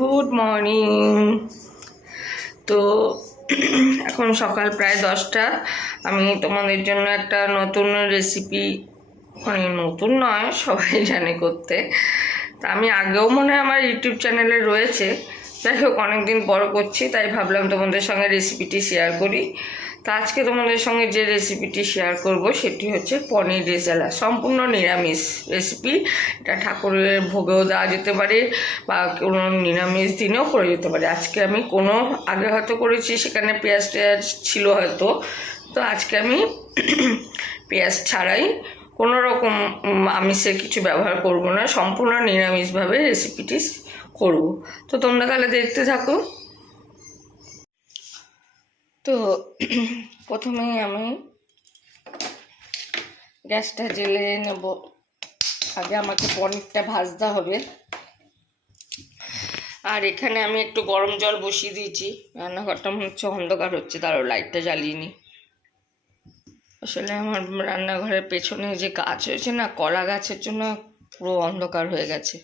Good morning তো, এখন সকাল প্রায় দশটা। আমি তোমাদের জন্য একটা নতুন রেসিপি মানে নতুন নয়, সবাই জানে করতে। তা আমি আগেও মনে হয় আমার ইউটিউব চ্যানেলে রয়েছে। যাই হোক, অনেকদিন বড় করছি, তাই ভাবলাম তোমাদের সঙ্গে রেসিপিটি শেয়ার করি। তা আজকে তোমাদের সঙ্গে যে রেসিপিটি শেয়ার করব, সেটি হচ্ছে পনির রেজালা। সম্পূর্ণ নিরামিষ রেসিপি এটা ঠাকুরের ভোগেও দেওয়া যেতে পারে, বা কোনো নিরামিষ দিনেও করে যেতে পারে। আজকে আমি কোনো আগে হয়তো করেছি, সেখানে পেঁয়াজ টেয়াজ ছিল হয়তো। তো আজকে আমি পেঁয়াজ ছাড়াই কোনো রকম আমিষের কিছু ব্যবহার করব না, সম্পূর্ণ নিরামিষভাবে রেসিপিটি করব। তো তোমরা তাহলে দেখতে থাকো। তো প্রথমেই আমি গ্যাসটা জেলে নেব। আগে আমাকে পনিরটা ভাজতে হবে। আর এখানে আমি একটু গরম জল বসিয়ে দিয়েছি। রান্নাঘরটা মনে হচ্ছে অন্ধকার হচ্ছে, তারও লাইটটা জ্বালিয়ে নি। আসলে আমার রান্নাঘরের পেছনে যে গাছ হয়েছে না, কলা গাছের জন্য পুরো অন্ধকার হয়ে গেছে।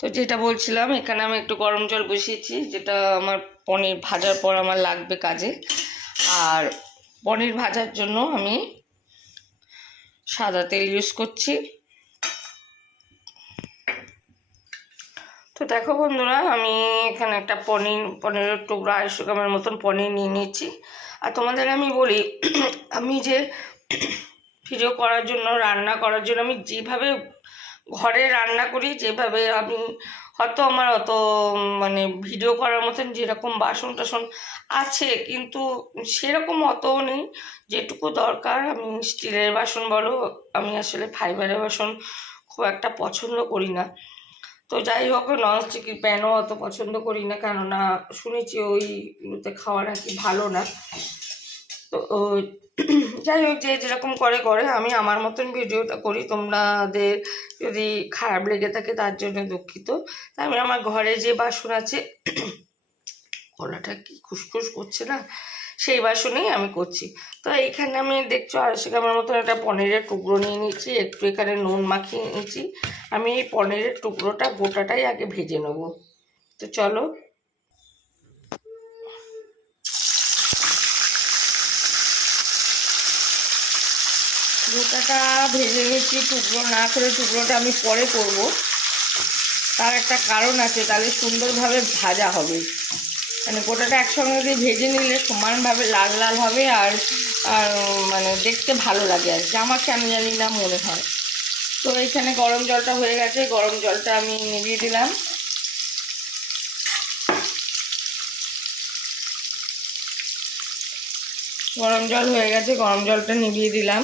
তো যেটা বলছিলাম, এখানে আমি একটু গরম জল বসিয়েছি, যেটা আমার পনির ভাজার পর আমার লাগবে কাজে। আর পনির ভাজার জন্য আমি সাদা তেল ইউজ করছি। তো দেখো বন্ধুরা, আমি এখানে একটা পনির, পনিরের টুকরো আড়াইশো গ্রামের মতন পনির নিয়ে নিয়েছি। আর তোমাদের আমি বলি, আমি যে ভিডিও করার জন্য, রান্না করার জন্য, আমি যেভাবে ঘরে রান্না করি, যেভাবে আমি হয়তো আমার অত মানে ভিডিও করার মতন যেরকম বাসন টাসন আছে, কিন্তু সেরকম অতও নেই। যেটুকু দরকার, আমি স্টিলের বাসন বলো, আমি আসলে ফাইবারের বাসন খুব একটা পছন্দ করি না। তো যাই হোক ননস্টিকের প্যানও অত পছন্দ করি না, কেননা শুনেছি ওইগুলোতে খাওয়া নাকি ভালো না। তো যাই হোক, যে যেরকম করে করে। আমি আমার মতন ভিডিওটা করি। তোমাদের যদি খারাপ লেগে থাকে, তার জন্য দুঃখিত। আমি আমার ঘরে যে বাসন আছে গলাটা কি খুসখুস করছে না? সেই বাসনেই আমি করছি। তো এইখানে আমি দেখছ আড়াইশো গ্রামের মতন একটা পনিরের টুকরো নিয়ে নিয়েছি। একটু এখানে নুন মাখিয়ে নিয়েছি। আমি এই পনিরের টুকরোটা গোটাটাই আগে ভেজে নেব। তো চলো গোটাটা ভেজে নিচ্ছি, টুকরো না করে টুকরোটা আমি পরে করব। তার একটা কারণ আছে, তাহলে সুন্দরভাবে ভাজা হবে। মানে গোটাটা একসঙ্গে দিয়ে ভেজে নিলে সমানভাবে লাল লাল হবে আর আর মানে দেখতে ভালো লাগে আর কি। আমার কেন জানি না, মনে হয়। তো এখানে গরম জলটা হয়ে গেছে, গরম জলটা আমি নিভিয়ে দিলাম। গরম জল হয়ে গেছে, গরম জলটা নিভিয়ে দিলাম।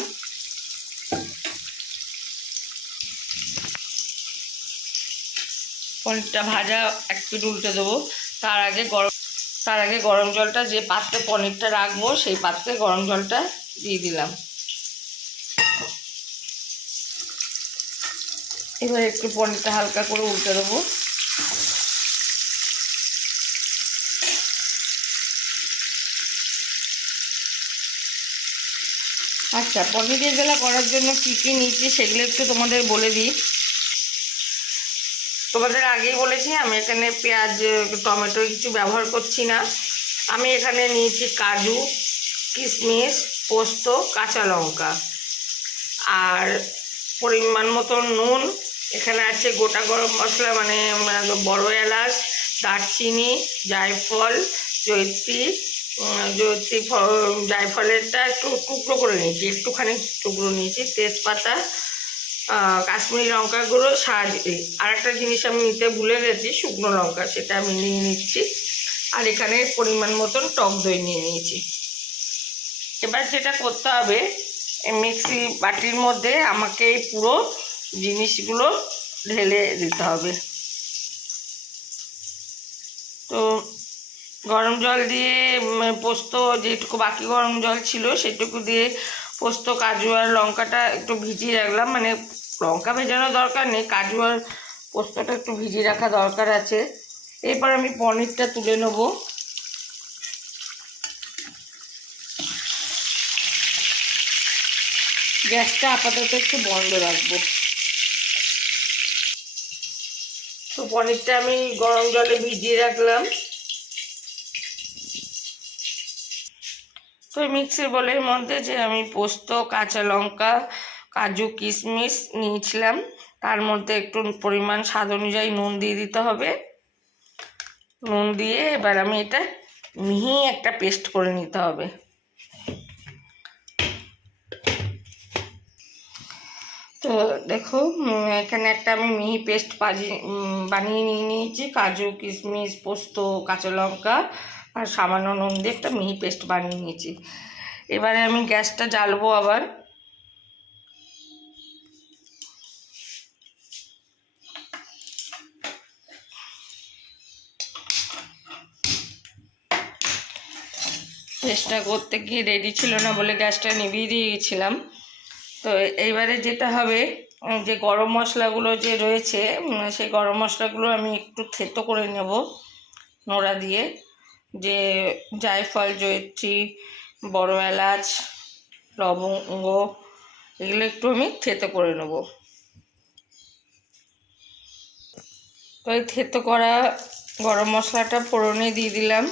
পনিরটা ভাজা এক পিঠ উল্টে দেবো। তার আগে গরম তার আগে গরম জলটা যে পাত্রে পনিরটা রাখব, সেই পাত্রে গরম জলটা দিয়ে দিলাম। এবার একটু পনিরটা হালকা করে উল্টে দেবো। আচ্ছা পনিরের বেলা করার জন্য কী কী নিচ্ছি সেগুলো একটু তোমাদের বলে দিই। তোমাদের আগেই বলেছি, আমি এখানে পেঁয়াজ, টমেটো কিছু ব্যবহার করছি না। আমি এখানে নিয়েছি কাজু, কিশমিশ, পোস্ত, কাঁচা লঙ্কা। আর পরিমাণ মতো নুন, এখানে আছে গোটা গরম মশলা মানে মানে বড় এলাচ, দারচিনি, জায়ফল জৈত্রী জৈত্রী জায়ফলেরটা একটু টুকরো করে নিয়েছি, একটুখানি টুকরো নিয়েছি, তেজপাতা কাশ্মীরি লঙ্কা গুঁড়ো সাজি আর একটা জিনিস আমি নিতে ভুলে গেছি, শুকনো লঙ্কা, সেটা আমি নিয়ে নিচ্ছি। আর এখানে পরিমাণ মতন টক দই নিয়ে নিয়েছি। এবার যেটা করতে হবে মিক্সি বাটির মধ্যে আমাকে এই পুরো জিনিসগুলো ঢেলে দিতে হবে। তো গরম জল দিয়ে পোস্ত যেটুকু বাকি গরম জল ছিল সেটুকু দিয়ে পোস্ত, কাজু আর লঙ্কাটা একটু ভিজিয়ে রাখলাম। মানে লঙ্কা ভেজানো দরকার নেই, কাজু আর পোস্তটা একটু ভিজিয়ে রাখা দরকার আছে। এরপর আমি পনিরটা তুলে নেব। গ্যাসটা আপাতত একটু বন্ধ রাখব। তো পনিরটা আমি গরম জলে ভিজিয়ে রাখলাম। তো মিক্সির বলের মধ্যে যে আমি পোস্ত, কাঁচা লঙ্কা, কাজু, কিশমিশ নিয়েছিলাম, তার মধ্যে একটু পরিমাণ স্বাদ অনুযায়ী নুন দিয়ে দিতে হবে। নুন দিয়ে এবার আমি এটা মিহি একটা পেস্ট করে নিতে হবে। তো দেখো এখানে একটা আমি মিহি পেস্ট বানিয়ে নিয়ে নিয়েছি। কাজু, কিশমিশ, পোস্ত, কাঁচা লঙ্কা আর সামান্য নুন দিয়ে একটা মিহি পেস্ট বানিয়ে নিয়েছি। এবারে আমি গ্যাসটা জ্বালবো আবার। পেস্টটা করতে গিয়ে রেডি ছিল না বলে গ্যাসটা নিভিয়ে দিয়ে গেছিলাম তো এইবারে যেটা হবে যে গরম মশলাগুলো যে রয়েছে সেই গরম মশলাগুলো আমি একটু থেতো করে নেব নোড়া দিয়ে। যে জায়ফল জয়িত্রী, বড় এলাচ, লবঙ্গ, এগুলো একটু আমি থেতো করে নেব। তো এই থেতো করা গরম মশলাটা ফোড়নে দিয়ে দিলাম।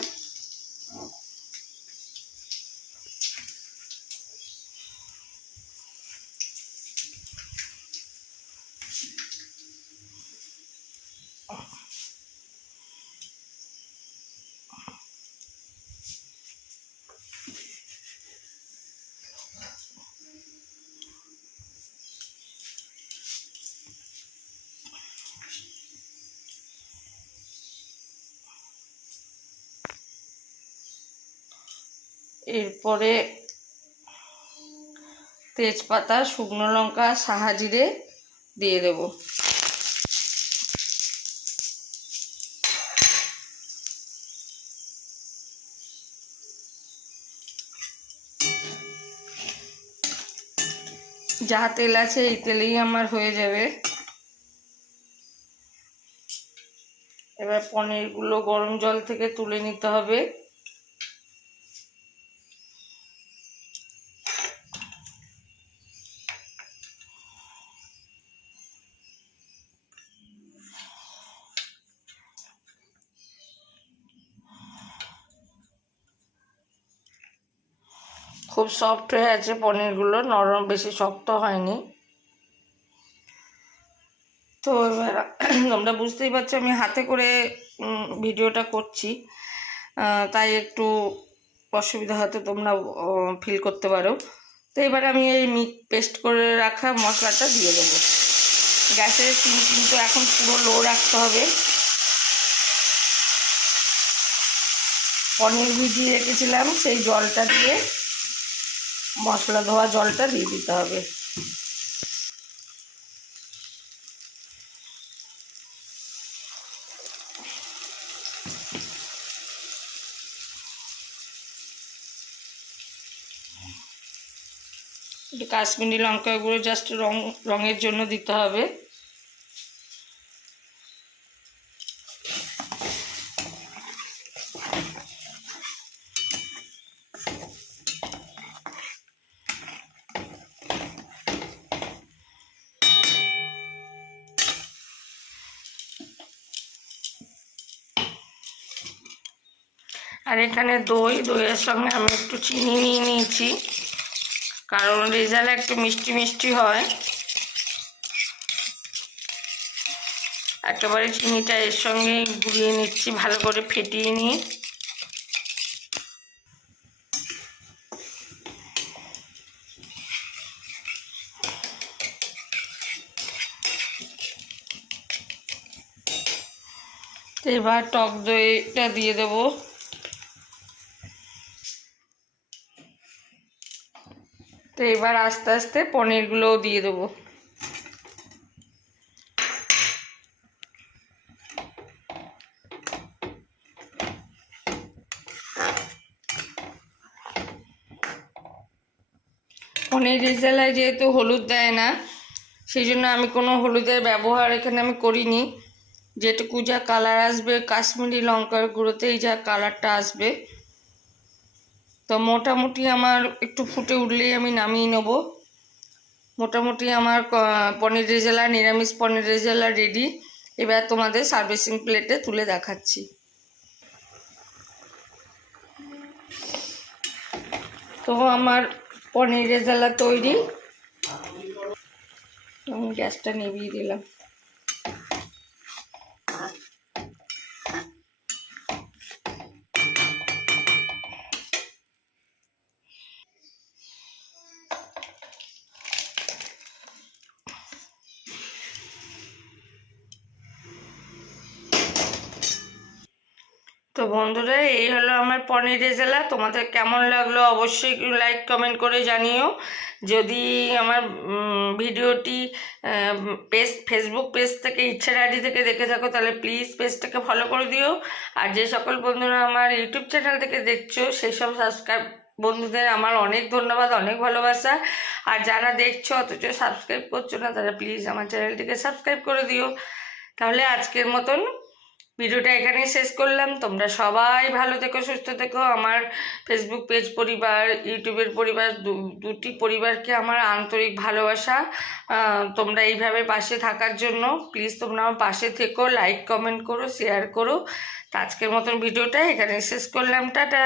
এরপরে তেজপাতা, শুকনো লঙ্কা, সাহা জিরে দিয়ে দেব। যা তেল আছে এই তেলেই আমার হয়ে যাবে। এবার পনিরগুলো গরম জল থেকে তুলে নিতে হবে। খুব সফট হয়ে আছে পনিরগুলো, নরম বেশি শক্ত হয়নি। তো এবার তোমরা বুঝতেই পারছ আমি হাতে করে ভিডিওটা করছি। তাই একটু অসুবিধা হয়তো তোমরা ফিল করতে পারো। তো এবার আমি এই মিট পেস্ট করে রাখা মশলাটা দিয়ে দেবো। গ্যাসের সিম কিন্তু এখন পুরো লো রাখতে হবে। পনির ভিজিয়ে রেখেছিলাম, সেই জলটা দিয়ে মশলা ধোয়া জলটা দিয়ে দিতে হবে। কাশ্মীরি লঙ্কাগুলো জাস্ট রং রঙের জন্য দিতে হবে। আর এখানে দই, দইয়ের সঙ্গে আমি একটু চিনি নিয়ে নিয়েছি। কারণ রেজাল্ট একটু মিষ্টি মিষ্টি হয়। একেবারে চিনিটা এর সঙ্গে গুলিয়ে নিচ্ছি, ভালো করে ফেটিয়ে নিয়ে। এবার টক দইটা দিয়ে দেবো। তো এবার আস্তে আস্তে পনিরগুলোও দিয়ে দেবো। পনির রেজালায় যেহেতু হলুদ দেয় না, সেই জন্য আমি কোনো হলুদের ব্যবহার এখানে আমি করিনি। যেটুকু যা কালার আসবে, কাশ্মীরি লঙ্কার গুঁড়োতেই যা কালারটা আসবে। তো মোটামুটি আমার একটু ফুটে উঠলেই আমি নামিয়ে নেব। মোটামুটি আমার পনির রেজালা, নিরামিষ পনির রেজালা রেডি এবার তোমাদের সার্ভিসিং প্লেটে তুলে দেখাচ্ছি। তো আমার পনির রেজালা তৈরি। আমি গ্যাসটা নিভিয়ে দিলাম। তো বন্ধুরা, এই হলো আমার পনির রেজালা। তোমাদের কেমন লাগল অবশ্যই লাইক কমেন্ট করে জানিও। যদি আমার ভিডিওটি পেজ ফেসবুক পেজ থেকে ইচ্ছা আইডি থেকে দেখে থাকো, তাহলে প্লিজ পেজটাকে ফলো করে দিও। আর যে সকল বন্ধুরা আমার ইউটিউব চ্যানেল থেকে দেখছ, সেই সব সাবস্ক্রাইব বন্ধুদের আমার অনেক ধন্যবাদ, অনেক ভালোবাসা। আর যারা দেখছ, অথচ সাবস্ক্রাইব করছ না তারা প্লিজ আমার চ্যানেলটিকে সাবস্ক্রাইব করে দিও। তাহলে আজকের মতন ভিডিওটা এখানেই শেষ করলাম। তোমরা সবাই ভালো থেকো, সুস্থ থেকো। আমার ফেসবুক পেজ পরিবার ইউটিউবের পরিবার দুটি পরিবারকে আমার আন্তরিক ভালোবাসা। তোমরা এইভাবে পাশে থাকার জন্য প্লিজ তোমরা আমার পাশে থেকো লাইক কমেন্ট করো শেয়ার করো। আজকের মতন ভিডিওটা এখানে শেষ করলাম। টাটা!